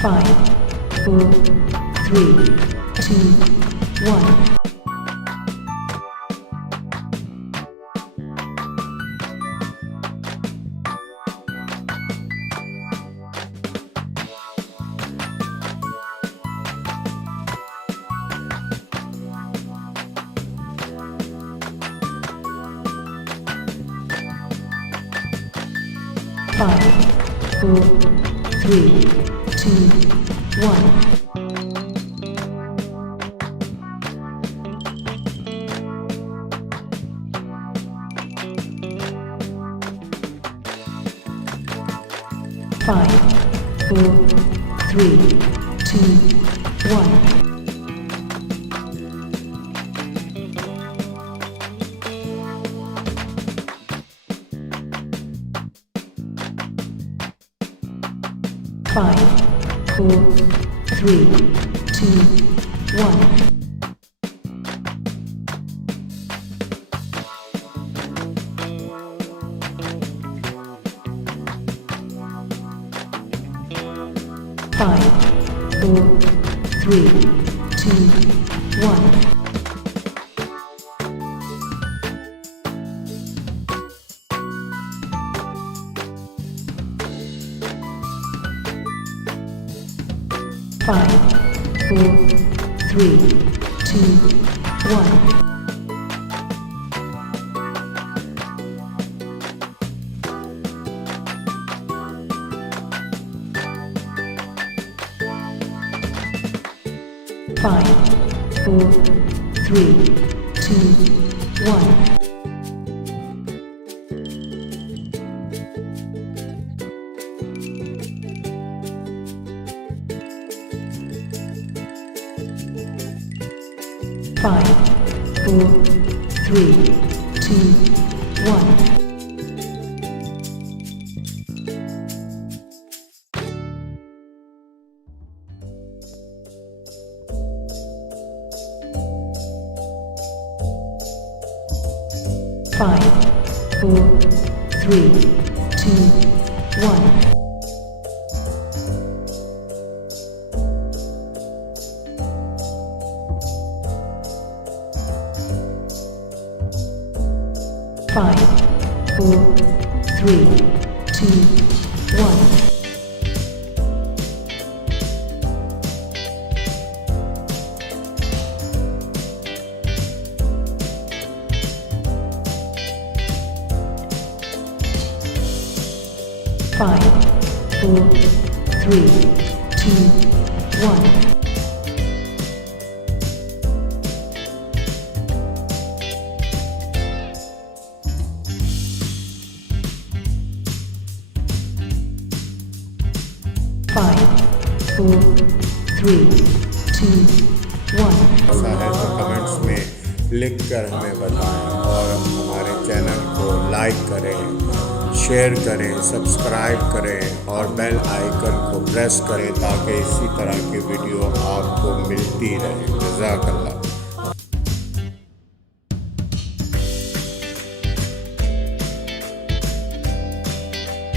5, 4, 3, 2, 1. 5, 4, 3, 2, 1. 5, 4, 3, 2, 1. 5, 4, 3, 2, 1. 5, 4, 3, 2, 1. 5, 4, 3, 2, 1. 5, 4, 3, 2, 1. 5, 4, 3, 2, 1. 5, 4, 3, 2, 1. 5, 4, 3, 2, 1. 5, 4, 3, 2, 1. 5, 4, 3, 2, 1. ऐसा है तो कमेंट्स में लिख कर हमें बताएं और हमारे चैनल को लाइक करें, शेयर करें, सब्सक्राइब करें और बेल आइकन को प्रेस करें ताकि इसी तरह की वीडियो आपको मिलती रहे। जज़ाकल्लाह।